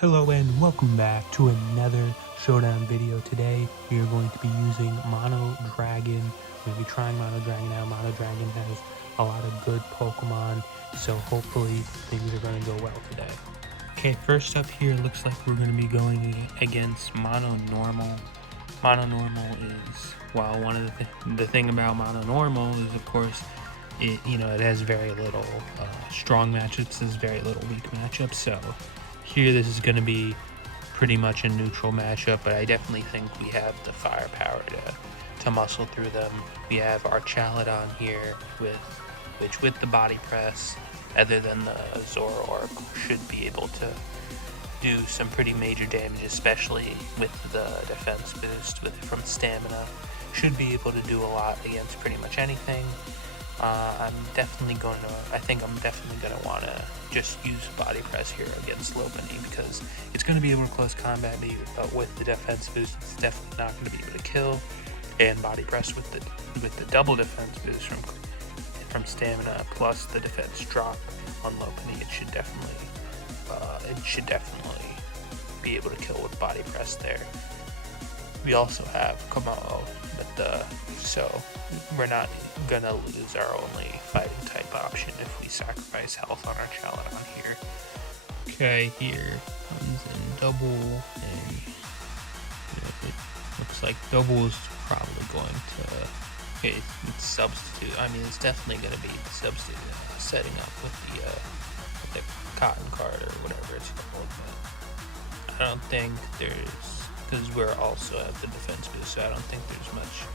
Hello and welcome back to another showdown video. Today we are going to be using Mono Dragon. We're going to be trying Mono Dragon out. Mono Dragon has a lot of good Pokemon, so hopefully things are going to go well today. Okay, first up here, it looks like we're going to be going against Mono Normal. Mono Normal is, well, one of the thing about Mono Normal is, of course, it has very little strong matchups, there's very little weak matchups, so here this is going to be pretty much a neutral matchup, but I definitely think we have the firepower to muscle through them. We have our Chaladon here, which with the body press, other than the Zoroark, should be able to do some pretty major damage, especially with the defense boost from stamina. Should be able to do a lot against pretty much anything. I think I'm definitely going to want to just use body press here against Lopunny, because it's going to be able to close combat, but with the defense boost, it's definitely not going to be able to kill. And body press with the double defense boost from stamina plus the defense drop on Lopunny, it should definitely be able to kill with body press there. We also have Komodo, so we're not gonna lose our only fighting type option if we sacrifice health on our Chaladon here. Okay, here comes in Double, and it looks like Double is probably going to. Okay, it's substitute. I mean, it's definitely gonna be the substitute setting up with the cotton card or whatever it's called. But I don't think because we're also at the defense boost, so I don't think there's much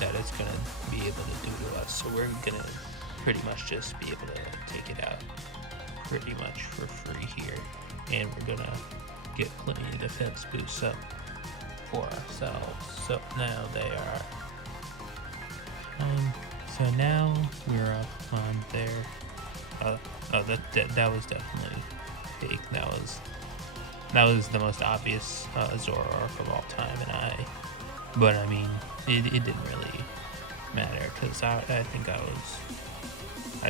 that it's gonna be able to do to us. So we're gonna pretty much just be able to take it out pretty much for free here, and we're gonna get plenty of defense boosts up for ourselves. So now they are so now we're up on there. That was definitely fake. That was the most obvious Zoroark of all time, but I mean, it didn't really matter, because I think I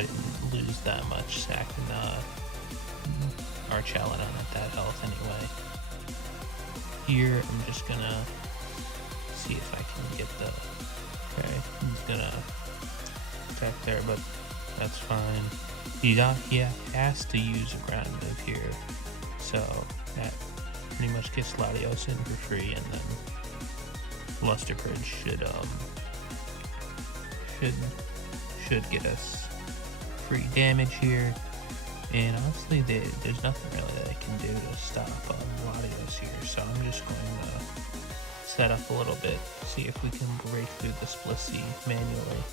didn't lose that much sacking our Chaladon at that health anyway. Here, I'm just gonna see if I can get okay, he's gonna attack there, but that's fine. He has to use a ground move here, so that pretty much gets Latios in for free, and then Lusterpurge should get us free damage here. And honestly, there's nothing really that I can do to stop Latios here, so I'm just going to set up a little bit, see if we can break through this Blissey manually.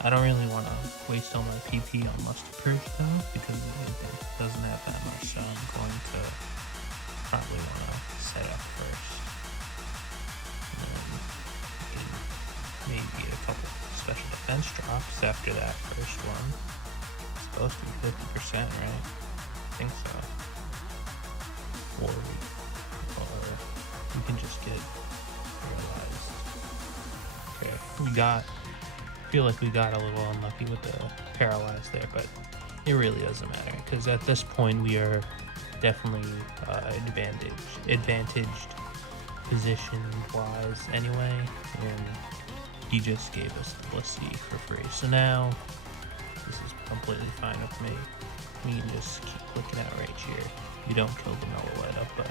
I don't really want to waste all my PP on Lusterpurge though, because it doesn't have that much, so I'm going to probably want to set up first. And then maybe get a couple special defense drops after that first one. It's supposed to be 50%, right? I think so. Or we can just get paralyzed. Okay, I feel like we got a little unlucky with the paralyzed there, but it really doesn't matter, because at this point we are definitely advantaged position wise anyway, and he just gave us the Blissey for free. So now this is completely fine with me. We can just keep clicking out right here. We don't kill the Meloetta, but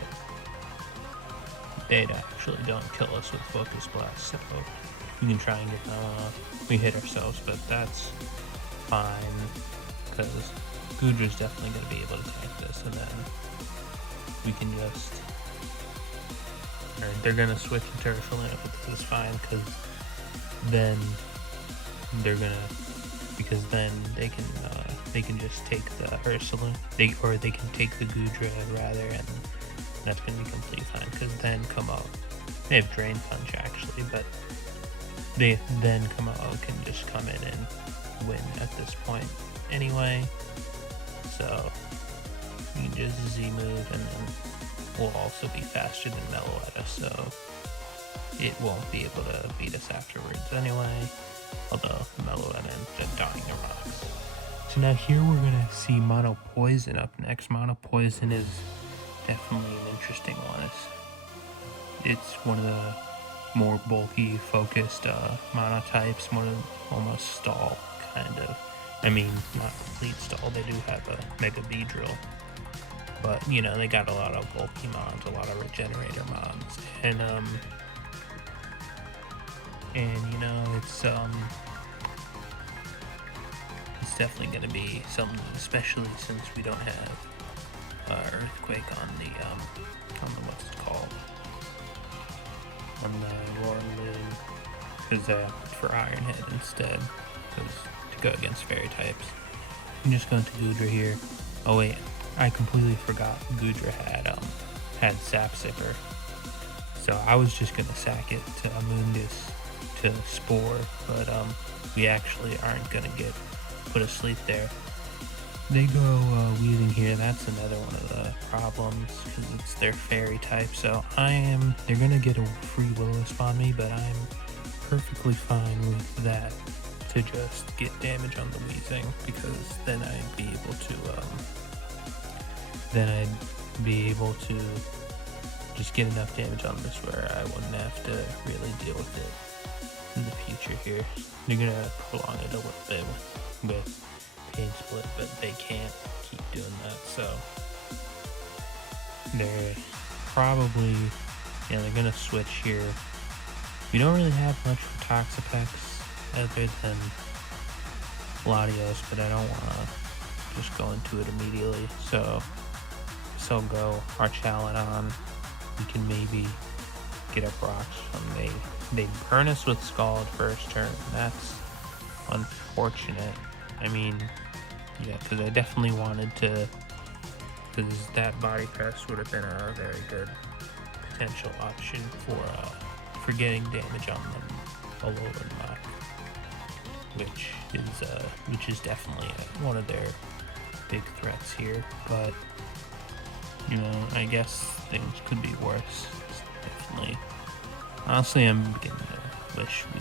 they actually don't kill us with Focus Blast, so we can try and get we hit ourselves, but that's fine, because Goodra's definitely going to be able to attack this, and then we can just, they're going to switch to Terraforming, but this is fine, because then they can just take the Ursaluna, they can take the Goodra rather, and that's going to be completely fine, because then they have Drain Punch actually, but then Komodo can just come in and win at this point anyway. So you can just Z-move, and then we'll also be faster than Meloetta, so it won't be able to beat us afterwards anyway, although Meloetta ends up dying to rocks. So now here we're going to see Mono Poison up next. Mono Poison is definitely an interesting one. It's one of the more bulky focused monotypes, one of almost stall kind of. I mean, not complete stall. They do have a Mega B drill, but you know, they got a lot of bulky mods, a lot of regenerator mods, and you know, it's definitely going to be something, especially since we don't have earthquake on the what's it called, on the roaring moon, because for Ironhead instead, because to go against fairy types. I'm just going to Goodra here. Oh wait, I completely forgot Goodra had Sap Sipper, so I was just gonna sack it to Amoongus to Spore, but we actually aren't gonna get put asleep there. They go Weezing here. That's another one of the problems, because it's their fairy type, so they're gonna get a free Will-O-Wisp on me, but I'm perfectly fine with that, to just get damage on the Weezing, because then I'd be able to just get enough damage on this where I wouldn't have to really deal with it in the future here. They're gonna prolong it a little bit with Pain Split, but they can't keep doing that, so they're probably, yeah, they're gonna switch here. We don't really have much for Toxapex other than Latios, but I don't want to just go into it immediately, so I'll go Archaludon. We can maybe get up rocks from they burn us with Scald first turn. That's unfortunate. I mean, yeah, because I definitely wanted to, because that Body Press would have been a very good potential option for getting damage on them Alolan Mach, which is definitely one of their big threats here. But you know, I guess things could be worse. Definitely. Honestly, I'm beginning to wish we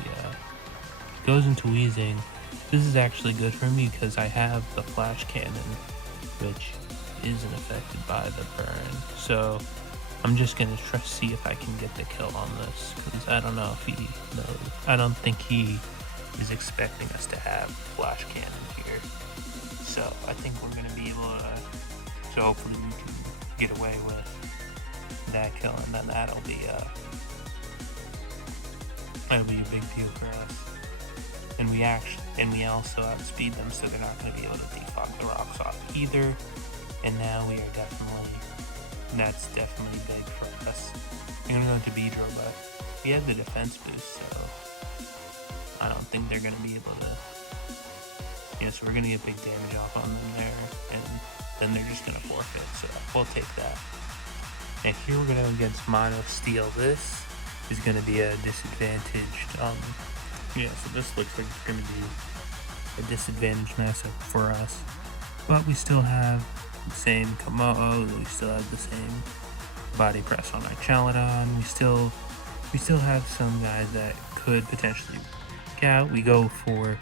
goes into Weezing. This is actually good for me because I have the Flash Cannon, which isn't affected by the burn. So I'm just gonna try to see if I can get the kill on this, because I don't know if he knows. I don't think he is expecting us to have Flash Cannon here. So I think we're gonna be able to. So hopefully we can get away with that kill, and then that'll be a big deal for us. And we also outspeed them, so they're not going to be able to defog the rocks off either. And now that's definitely big for us. I'm going to go into Beedrill, but we have the defense boost, so I don't think they're going to be able to. Yeah, so we're going to get big damage off on them there, and then they're just going to forfeit, so we'll take that. And here we're going to go against Mono Steel. This is going to be a disadvantaged, yeah, so this looks like it's going to be a disadvantaged matchup for us. But we still have the same Komodo, we still have the same Body Press on Archaludon, we still have some guys that could potentially work out. We go for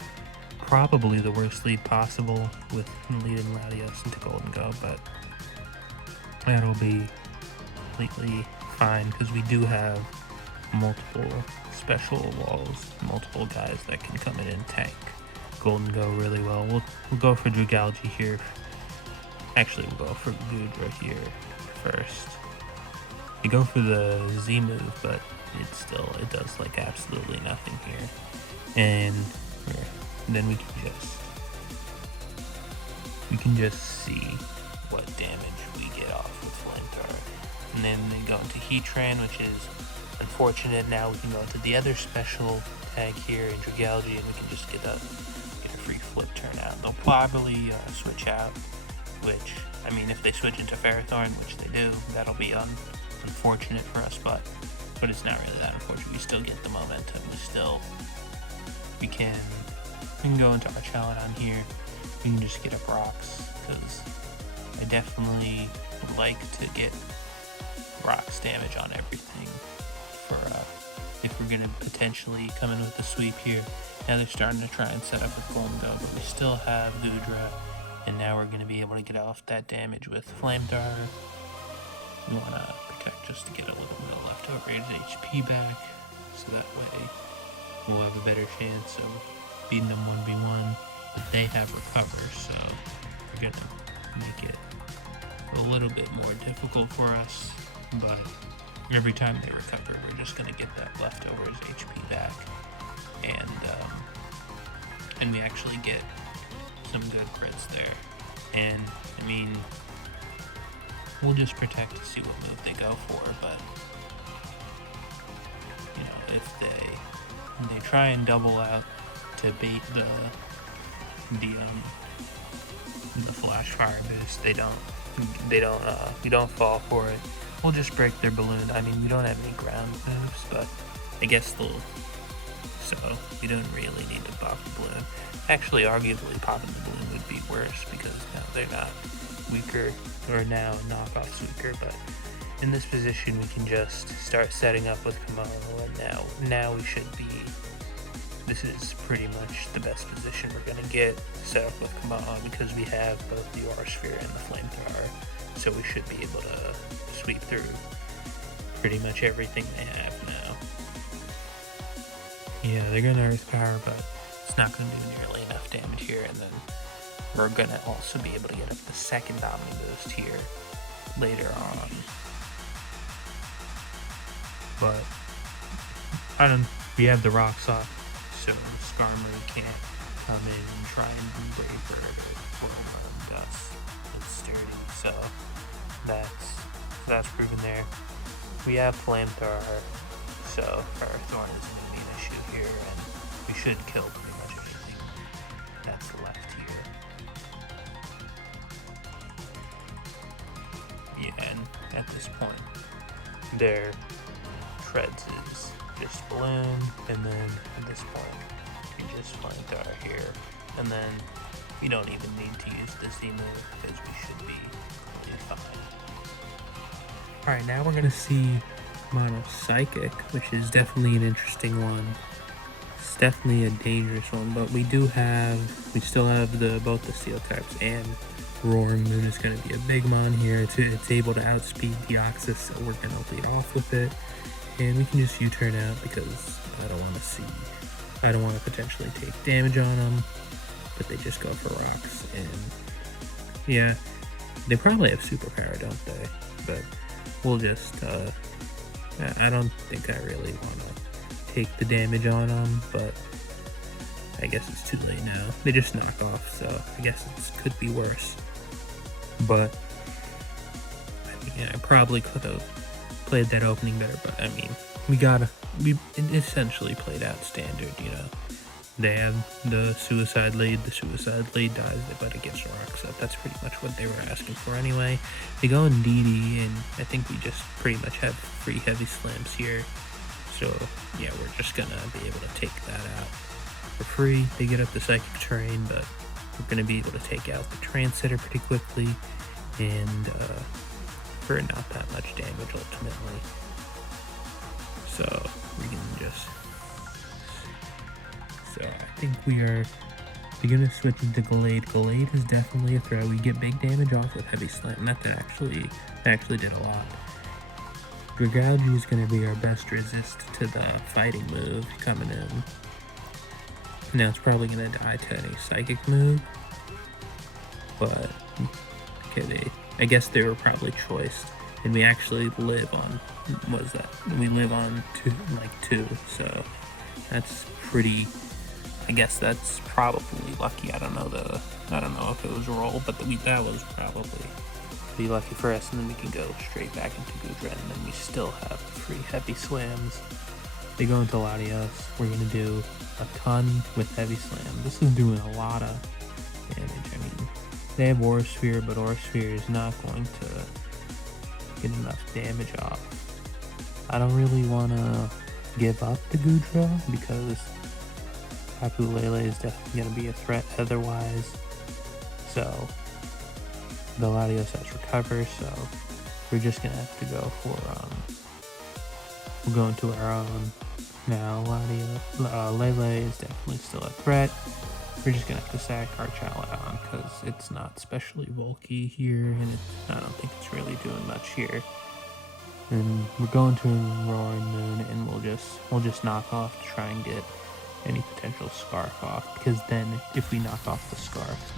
probably the worst lead possible with leading Latios into Golden Go, but that'll be completely fine because we do have multiple special walls, multiple guys that can come in and tank Golden Go really well. We'll go for Dragalge here. Actually, we'll go for Goodra here first. We go for the Z move, but it does like absolutely nothing here. And then we can just see what damage we get off with Flamethrower. And then they go into Heatran, which is unfortunate. Now we can go into the other special tag here in Dragalge, and we can just get a free flip turn out. They'll probably switch out, which, I mean, if they switch into Ferrothorn, which they do, that'll be unfortunate for us, but it's not really that unfortunate. We still get the momentum. We can go into Archaludon here. We can just get up rocks, because I definitely would like to get rocks damage on everything for if we're going to potentially come in with a sweep here. Now they're starting to try and set up with Golden Go, but we still have Goodra, and now we're going to be able to get off that damage with Flamethrower. You want to protect just to get a little bit of leftover HP back, so that way we'll have a better chance of beating them 1v1. But they have recover, so we're gonna make it a little bit more difficult for us. But every time they recover, we're just gonna get that leftovers HP back, and we actually get some good crits there. And I mean, we'll just protect to see what move they go for, but you know, if they try and double out to bait the flash fire boost, you don't fall for it. We'll just break their balloon. I mean, we don't have any ground moves, but I guess so we don't really need to pop the balloon. Actually, arguably, popping the balloon would be worse because now they're not weaker, or now knockoff's weaker, but in this position we can just start setting up with Kimono, and now we should be, this is pretty much the best position we're going to get set up with Kimono, because we have both the Aura Sphere and the Flamethrower, so we should be able to sweep through pretty much everything they have now. Yeah, they're going to Earth Power, but it's not going to do nearly enough damage here, and then we're going to also be able to get up the second Omni Boost here later on. But we have the Rocks off, so Skarmory can't come in and try and do Braver or Dust with Sturdy, so that's proven there. We have Flamethrower, so our Thorn isn't going to be an issue here, and we should kill pretty much everything that's left here. Yeah, and at this point, their Treads is just Balloon, and then at this point, you just Flamethrower here, and then we don't even need to use the Z move because we should be really fine. Alright, now we're going to see Mono Psychic, which is definitely an interesting one. It's definitely a dangerous one, but we still have both the Steel types, and Roaring Moon is going to be a big mon here. It's able to outspeed Deoxys, so we're going to lead off with it. And we can just U-turn out because I don't want to potentially take damage on them, but they just go for rocks. And yeah, they probably have superpower, don't they? But we'll just, I don't think I really want to take the damage on them, but I guess it's too late now. They just knock off, so I guess it could be worse. But I probably could have played that opening better, but I mean, we essentially played out standard, you know. They have the Suicide Lead dies, but it gets rocks up. That's pretty much what they were asking for anyway. They go in DD, and I think we just pretty much have free heavy slams here. So yeah, we're just gonna be able to take that out for free. They get up the Psychic Terrain, but we're gonna be able to take out the Transitor pretty quickly, and for not that much damage ultimately. So we can just, so I think we're gonna switch into Gallade. Gallade is definitely a threat. We get big damage off with Heavy Slam. That actually did a lot. Dragalge is gonna be our best resist to the fighting move coming in. Now it's probably gonna die to any psychic move, but okay, I guess they were probably choiced, and we actually live on, what is that? We live on two, so that's pretty, I guess that's probably lucky. I don't know if it was a roll, but that was probably be lucky for us, and then we can go straight back into Goodra, and then we still have the free heavy slams. They go into Latios. We're gonna do a ton with heavy slam. This is doing a lot of damage. I mean, they have Aura Sphere, but Aura Sphere is not going to get enough damage off. I don't really want to give up the Goodra because Tapu Lele is definitely going to be a threat otherwise. So the Latios has Recover, so we're just going to have to go for, we're going to our own. Now Lele is definitely still a threat. We're just going to have to sack our Chaladon because it's not especially bulky here, and I don't think it's really doing much here. And we're going to Roaring Moon, and we'll just knock off to try and get any potential scarf off, because then if we knock off the scarf,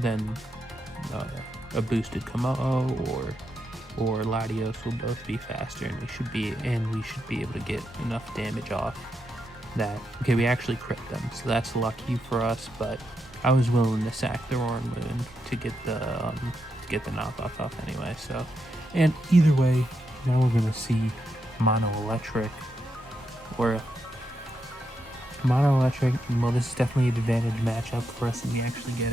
then a boosted Komodo or Latios will both be faster, and we should be able to get enough damage off that. Okay, we actually crit them, so that's lucky for us, but I was willing to sack the Roaring Moon to get the knockoff off anyway. So, and either way, now we're gonna see Mono Electric. Well, this is definitely an advantage matchup for us, and we actually get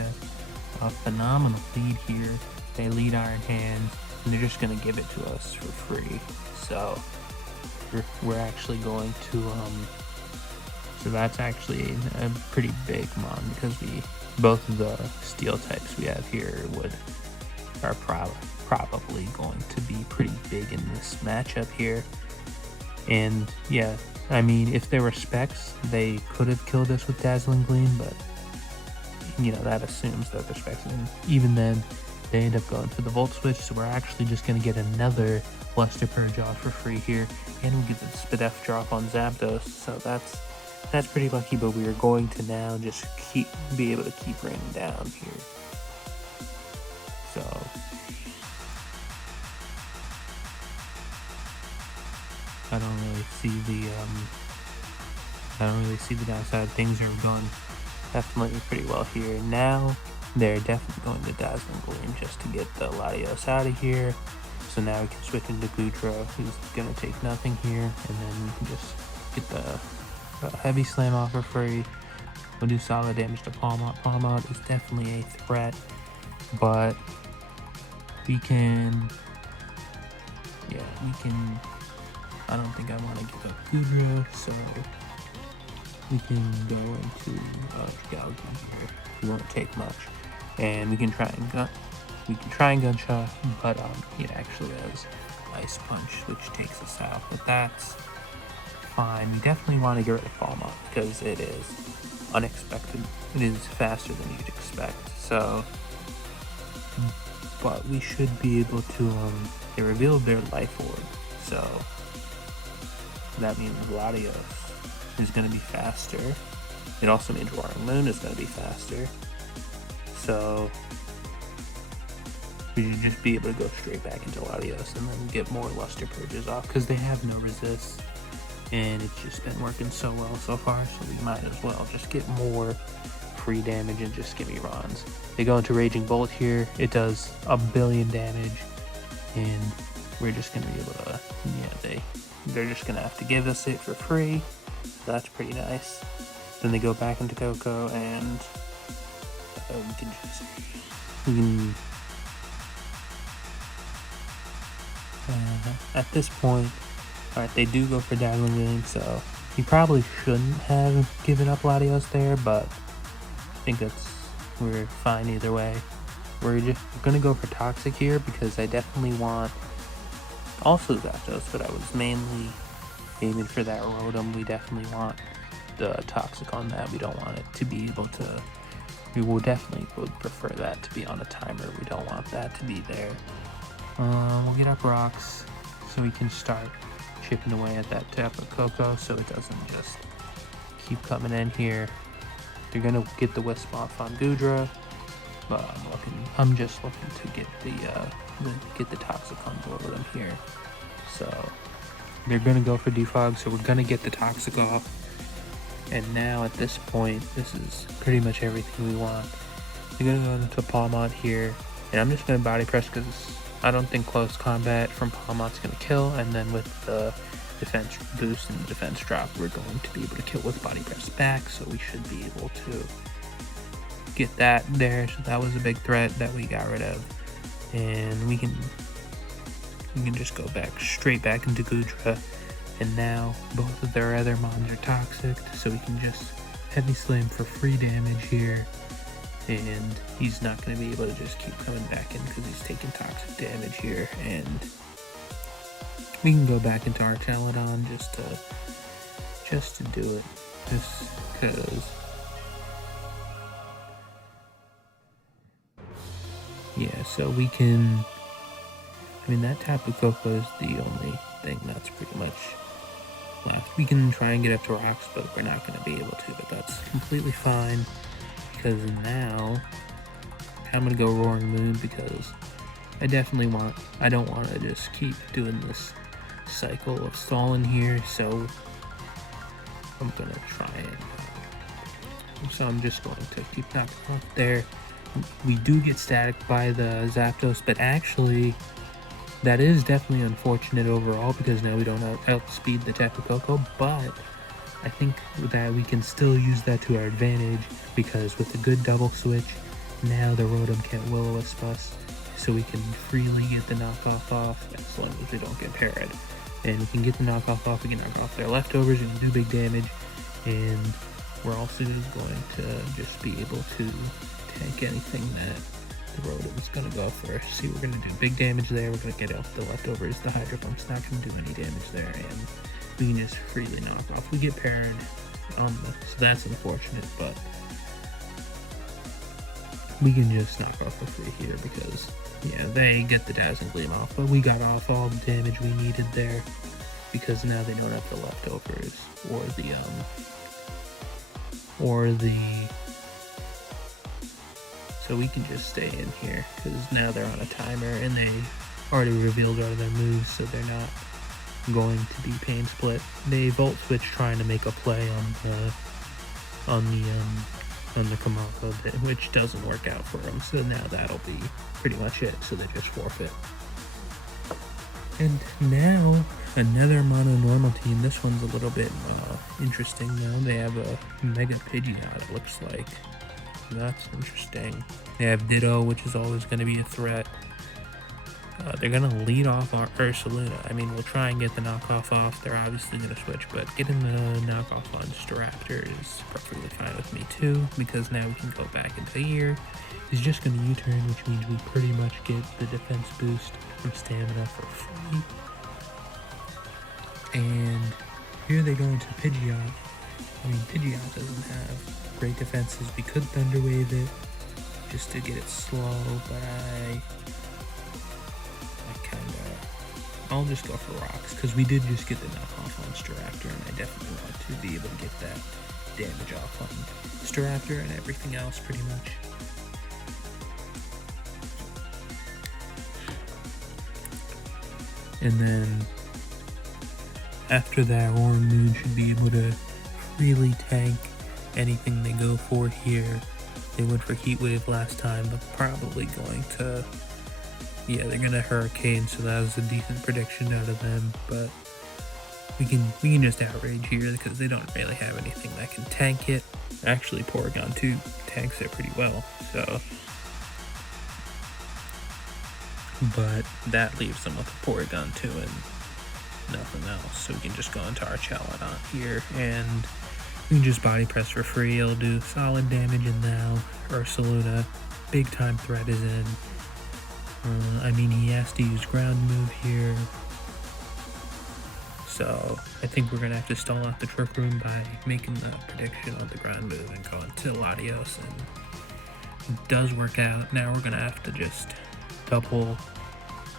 a phenomenal lead here. They lead Iron Hands, and they're just gonna give it to us for free. So we're actually going to so that's actually a pretty big mon, because both of the steel types we have here are probably going to be pretty big in this matchup here. And yeah, I mean, if there were specs, they could have killed us with Dazzling Gleam, but you know, that assumes that they're specs, and even then they end up going for the Volt Switch, so we're actually just going to get another Luster Purge off for free here, and we get the Spadef drop on Zapdos, so that's pretty lucky. But we are going to now just be able to keep raining down here. So I don't really see the downside. Things are going definitely pretty well here. Now they're definitely going to Dazzling Gleam just to get the Latios out of here. So now we can switch into Goodra, who's gonna take nothing here, and then we can just get the Heavy Slam off for free. We'll do solid damage to Palmot. Palmot is definitely a threat, but we can. I don't think I want to give up Goodra, so we can go into Galgan here. We won't take much, and we can try and Gunshot, but it actually has Ice Punch, which takes us out. But that's fine. We definitely want to get rid of Palmot because it is unexpected. It is faster than you'd expect. So, but we should be able to. They revealed their Life Orb, so that means Latios is going to be faster. It also means Roaring Moon is going to be faster. So we should just be able to go straight back into Latios and then get more Luster Purges off, because they have no resist, and it's just been working so well so far, so we might as well just get more free damage and just give me Rons. They go into Raging Bolt here. It does 1 billion damage, and we're just going to be able to, they're just going to have to give us it for free. So that's pretty nice. Then they go back into Coco, and at this point, alright, they do go for Dazzling Gleam, so he probably shouldn't have given up Latios there, but I think we're fine either way. We're gonna go for Toxic here, because I definitely want also Zapdos, but I was mainly aiming for that Rotom. We definitely want the Toxic on that. We don't want it to be able to. We would prefer that to be on a timer. We don't want that to be there. We'll get up rocks so we can start chipping away at that Tapu Koko, so it doesn't just keep coming in here. They're gonna get the Wisp off on Goodra, but I'm just looking to get the Toxic on board with them here. So they're gonna go for Defog, so we're gonna get the Toxic off. And now at this point, this is pretty much everything we want. They're gonna go into Palmot here, and I'm just gonna Body Press because I don't think close combat from Palmot's gonna kill, and then with the defense boost and the defense drop, we're going to be able to kill with Body Press back, so we should be able to get that there. So that was a big threat that we got rid of, and we can just go straight back into Goodra. And now both of their other mons are toxic, so we can just Heavy Slam for free damage here, and he's not going to be able to just keep coming back in because he's taking toxic damage here. And we can go back into Archelodon just to do it, just because, yeah. So we can I mean, that Tapu Koko is the only thing that's pretty much left. We can try and get up to rocks, but we're not going to be able to, but that's completely fine, because now I'm going to go Roaring Moon, because I don't want to just keep doing this cycle of stalling here, so I'm going to try and, so I'm just going to keep knocking off there. We do get static by the Zapdos, but actually, that is definitely unfortunate overall, because now we don't outspeed the Tapu Koko, but I think that we can still use that to our advantage, because with a good double switch, now the Rotom can't Will-O-Wisp us, so we can freely get the knockoff off, as long as we don't get parried. And we can get the knockoff off, we can knock off their leftovers, we can do big damage, and we're also going to just be able to tank anything that the Rotom is going to go for. See, we're going to do big damage there, we're going to get off the leftovers, the Hydro Pump's not going to do any damage there, and we can just freely knock off. We get parried on the, so that's unfortunate, but we can just knock off the free here, because yeah, they get the Dazzling Gleam off, but we got off all the damage we needed there, because now they don't have the leftovers or the so we can just stay in here, because now they're on a timer and they already revealed all of their moves, so they're not going to be Pain Split. They Volt Switch trying to make a play on the Kamako, which doesn't work out for them, so now that'll be pretty much it, so they just forfeit. And now, another mono normal team. This one's a little bit interesting now. They have a Mega Pidgeot, it looks like. That's interesting. They have Ditto, which is always going to be a threat. They're going to lead off our Ursaluna. I mean, we'll try and get the knockoff off. They're obviously going to switch, but getting the knockoff on Staraptor is perfectly fine with me too, because now we can go back into here. He's just going to U-turn, which means we pretty much get the defense boost from stamina for free. And here they go into Pidgeot. I mean, Pidgeot doesn't have great defenses. We could Thunder Wave it just to get it slow, but I'll just go for rocks, because we did just get the knockoff on Staraptor, and I definitely want to be able to get that damage off on Staraptor and everything else pretty much. And then after that, Roaring Moon should be able to freely tank anything they go for here. They went for Heat Wave last time, but probably going to, yeah, they're gonna Hurricane, so that was a decent prediction out of them. But we can just outrage here, because they don't really have anything that can tank it. Actually, Porygon 2 tanks it pretty well, so. But that leaves them with a Porygon 2 and nothing else, so we can just go into our Chaladon here, and we can just Body Press for free. It'll do solid damage, and now Ursaluna, big time threat is in. I mean, he has to use Ground Move here, so I think we're going to have to stall out the Trick Room by making the prediction on the Ground Move and going to Latios, and it does work out. Now we're going to have to just double.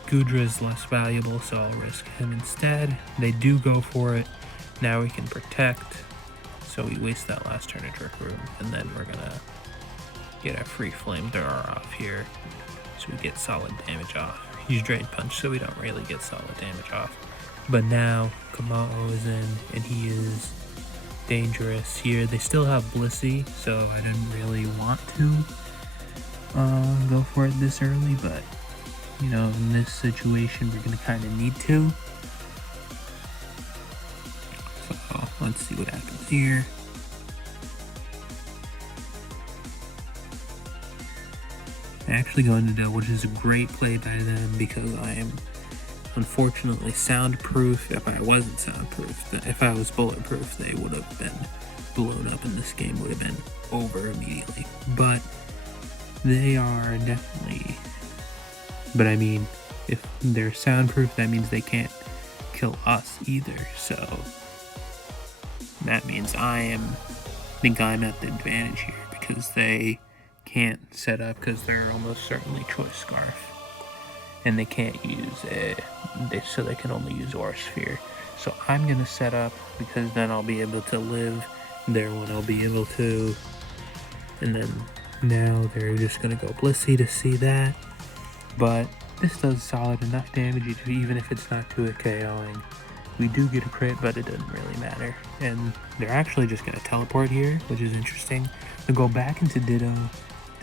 Gudra's less valuable, so I'll risk him instead. They do go for it. Now we can Protect, so we waste that last turn of Trick Room, and then we're going to get a free Flamethrower off here, so we get solid damage off. Use Drain Punch, so we don't really get solid damage off. But now Kamao is in, and he is dangerous here. They still have Blissey, so I didn't really want to go for it this early, but you know, in this situation, we're going to kind of need to. So, let's see what happens here. I actually go into Dill, which is a great play by them, because I am unfortunately soundproof. If I wasn't soundproof, if I was bulletproof, they would have been blown up, and this game would have been over immediately. But they are definitely... But I mean, if they're soundproof, that means they can't kill us either, so that means I think I'm at the advantage here, because they can't set up, because they're almost certainly Choice Scarf. and they can't use so they can only use Aura Sphere. So I'm gonna set up, because then I'll be able to live there when I'll be able to. And then now they're just gonna go Blissey to see that. But this does solid enough damage, even if it's not to a KOing. We do get a crit, but it doesn't really matter. And they're actually just gonna teleport here, which is interesting. They'll go back into Ditto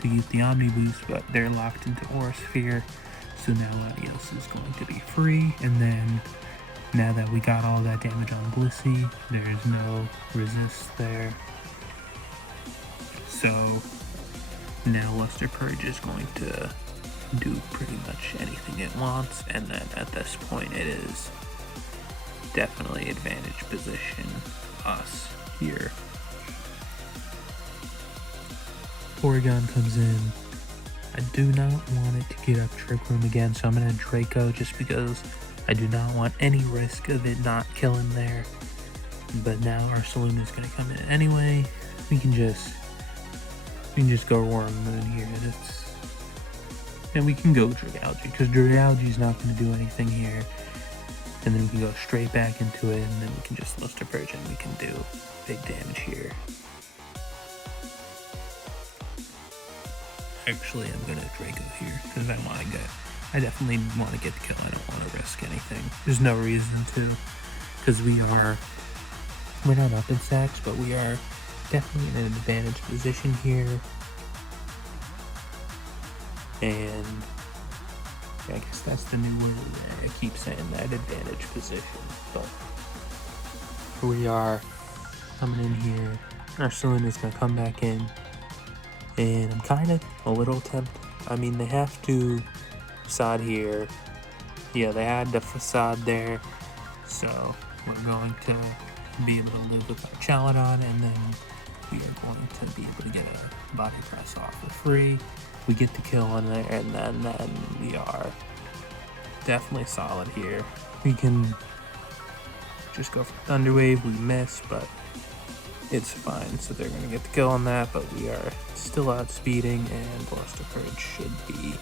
to use the Omni Boost, but they're locked into Aura Sphere. So now Latios is going to be free, and then now that we got all that damage on Blissey, there's no resist there. So now Luster Purge is going to do pretty much anything it wants, and then at this point it is definitely advantage position us here. Porygon comes in. I do not want it to get up Trick Room again, so I'm going to Draco just because I do not want any risk of it not killing there. But now our Saloon is going to come in anyway. We can just go Roaring Moon here. And we can go Dragalge, because Dragalge is not going to do anything here. And then we can go straight back into it, and then we can just Luster Purge and we can do big damage here. Actually, I'm gonna Draco here because I definitely want to get the kill. I don't want to risk anything. There's no reason to, because we're not up in sacks, but we are definitely in an advantage position here. And I guess that's the new word there. I keep saying that, advantage position, but we are coming in here. Our Saloon is gonna come back in. And I'm kind of a little tempted. I mean, they have to facade here. Yeah, they had the facade there. So we're going to be able to live with our Chaladon, and then we are going to be able to get a body press off for free. We get the kill on there, and then we are definitely solid here. We can just go for Thunder Wave. We miss, but it's fine. So they're going to get the kill on that, but we are still outspeeding, and Luster Purge should be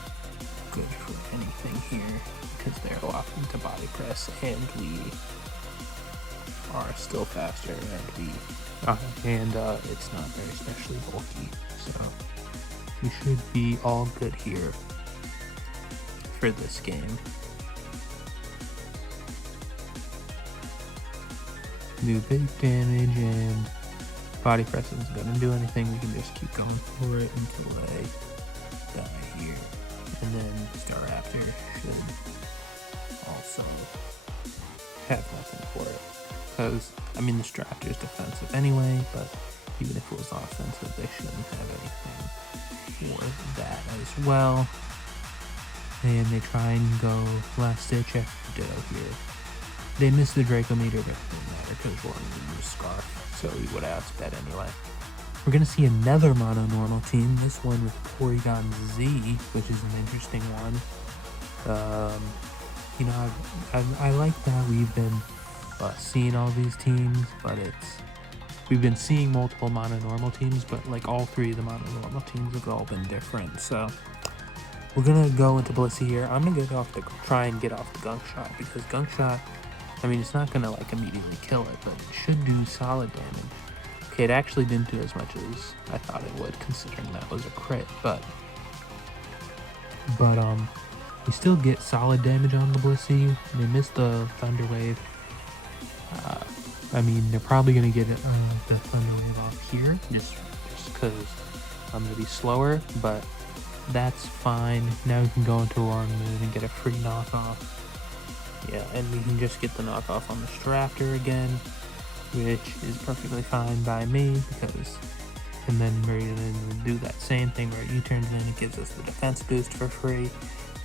good for anything here because they're locked into Body Press, and we are still faster, and it's not very especially bulky, so we should be all good here for this game. Do big damage, and Body Press isn't gonna do anything. We can just keep going for it until they die here. And then Staraptor should also have nothing for it. Because, I mean, the Staraptor is defensive anyway, but even if it was offensive, they shouldn't have anything for that as well. And they try and go last ditch after Ditto here. They missed the Draco meter, but it didn't matter because we're on the Scarf, so we would have outsped anyway. We're going to see another mono normal team, this one with Porygon Z, which is an interesting one. You know, I like that we've been seeing all these teams, but we've been seeing multiple mono normal teams, but like all three of the mono normal teams have all been different. So we're going to go into Blissey here. I'm going to try and get off the Gunk Shot, because Gunk Shot, I mean, it's not going to like immediately kill it, but it should do solid damage. Okay, it actually didn't do as much as I thought it would, considering that was a crit, but we still get solid damage on the Blissey. They missed the Thunder Wave. I mean, they're probably going to get the Thunder Wave off here, just because I'm going to be slower, but that's fine. Now we can go into Roaring Moon and get a free knockoff. Yeah, and we can just get the knockoff on the Staraptor again, which is perfectly fine by me, because, and then we're going to do that same thing where it U-turns in, it gives us the defense boost for free,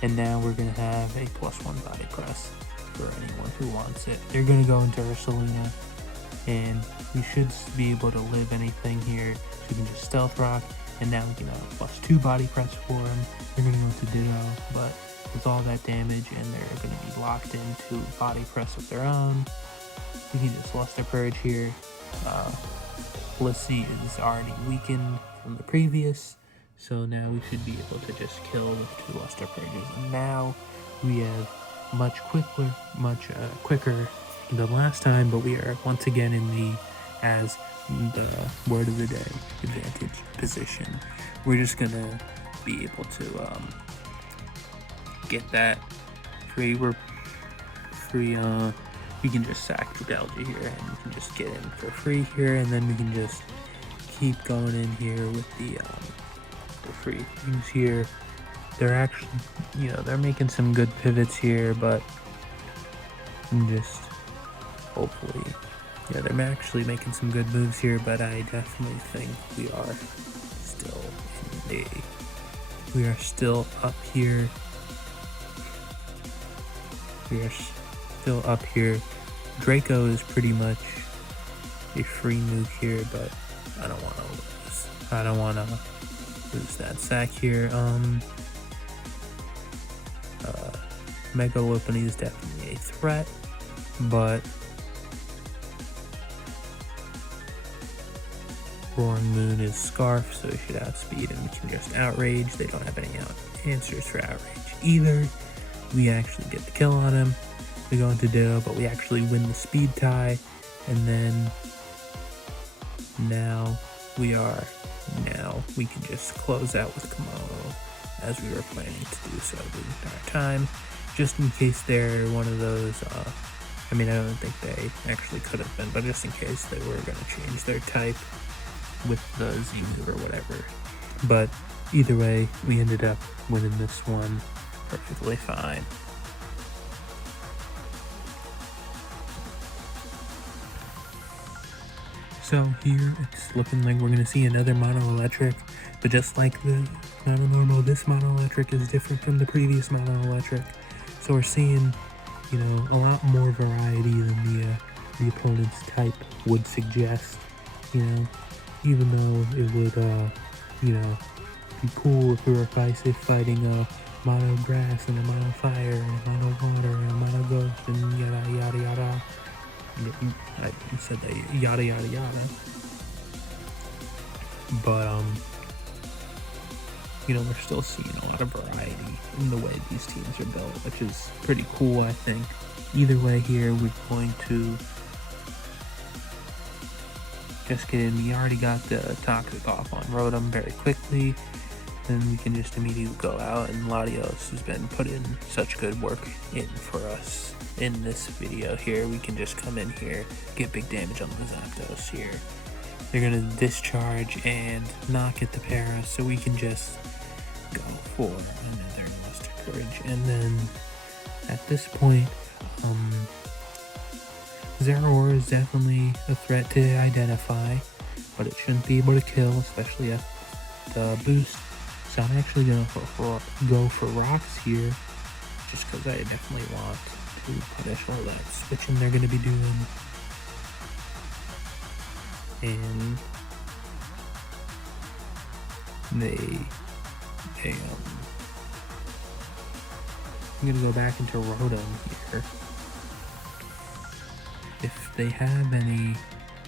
and now we're going to have a +1 body press for anyone who wants it. They're going to go into Ursaluna, and we should be able to live anything here, so we can just Stealth Rock, and now we can have +2 body press for him. They're going to go into Ditto, but with all that damage, and they're going to be locked into body press of their own. We can just Luster Purge here. Blissey is already weakened from the previous, so now we should be able to just kill with 2 Luster Purges. And now we have much quicker than last time, but we are once again in the, as the word of the day, advantage position. We're just gonna be able to get that free. We can just sack Dragalge here, and we can just get in for free here, and then we can just keep going in here with the free things here. They're actually, they're making some good pivots here, but just hopefully, they're actually making some good moves here, but I definitely think we are still up here. We are still up here. Draco is pretty much a free move here, but I don't want to lose. I don't want to lose that sack here. Mega Lopunny is definitely a threat, but Roaring Moon is Scarf, so we should outspeed, and we can just outrage. They don't have any answers for outrage either. We actually get the kill on him. We go into Ditto, but we actually win the speed tie, and then now we can just close out with Komodo as we were planning to do so the entire time, just in case they're one of those, I don't think they actually could have been, but just in case they were going to change their type with the Z-move or whatever. But either way, we ended up winning this one perfectly fine. So here it's looking like we're going to see another Mono Electric, but just like the Mono Normal, this Mono Electric is different from the previous Mono Electric. So we're seeing, a lot more variety than the opponent's type would suggest, even though it would, be cool if we were fighting a Mono Grass and a Mono Fire and a Mono Water and a Mono Ghost and yada yada yada. I said that yada yada yada. But we're still seeing a lot of variety in the way these teams are built, which is pretty cool, I think. Either way here, we're going to just get in. We already got the Toxic off on Rotom very quickly, and we can just immediately go out, and Latios has been put in such good work in for us in this video here. We can just come in here, get big damage on the Zapdos here. They're going to discharge and not get the para, so we can just go for another Luster Courage. And then at this point, Zeraora is definitely a threat to identify, but it shouldn't be able to kill, especially at the boost. So I'm actually going to go for Rocks here, just because I definitely want to punish all that switching they're going to be doing. And I'm going to go back into Rotom here. If they have any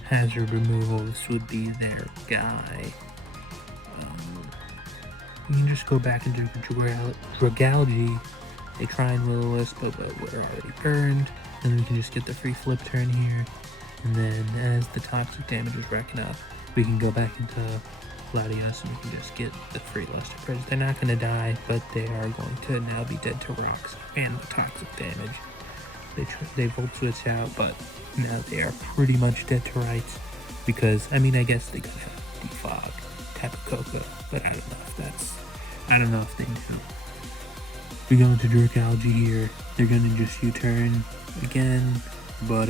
hazard removal, this would be their guy. You can just go back into Dragalge. They try and Will-O-Wisp, but we're already burned. And we can just get the free flip turn here. And then as the toxic damage is racking up, we can go back into Latios and we can just get the free Luster Courage. They're not going to die, but they are going to now be dead to rocks and the toxic damage. They Volt Switch out, but now they are pretty much dead to rights. Because, I guess they could have Defog, Tapu Koko, but I don't know if they do. We go into Dragalge here. They're going to just U-turn again, but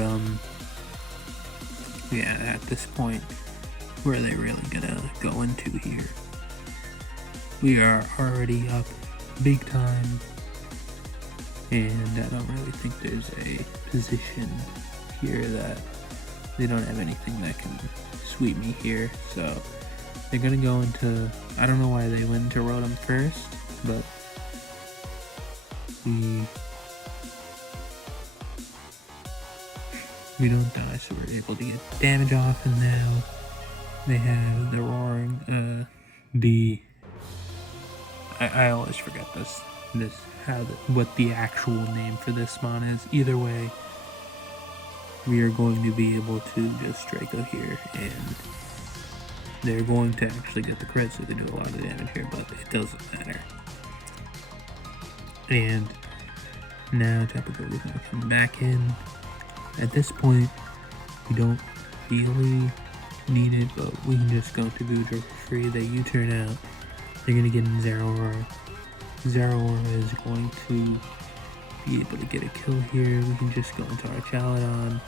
yeah, at this point, where are they really gonna go into here? We are already up big time, and I don't really think there's a position here that they don't have anything that can sweep me here. So they're gonna go into, I don't know why they went into Rotom first, but we don't die, so we're able to get damage off, and now they have the Roaring, I always forget this. this what the actual name for this spawn is. Either way, we are going to be able to just Draco here, and they're going to actually get the crit, so they do a lot of damage here, but it doesn't matter. And now Tapu Koga's going to come back in. At this point, we don't really need it, but we can just go to Goodra for free. They U-turn out. They're going to get in Zeraora. Zeraora is going to be able to get a kill here. We can just go into our Chaladon.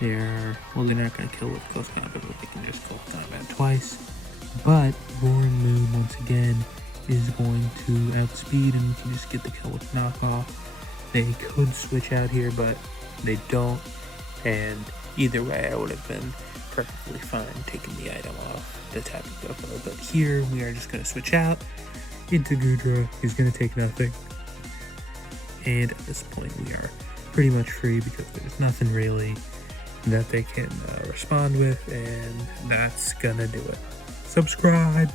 They're not going to kill with Ghost Combat, but they can just Ghost Combat twice. But Roaring Moon, once again, is going to outspeed, and we can just get the kill with Knockoff. They could switch out here, but they don't. And either way, I would have been perfectly fine taking the item off the Tapu Koko. But here, we are just going to switch out into Goodra. He's going to take nothing. And at this point, we are pretty much free because there's nothing really that they can respond with, and that's gonna do it. Subscribe!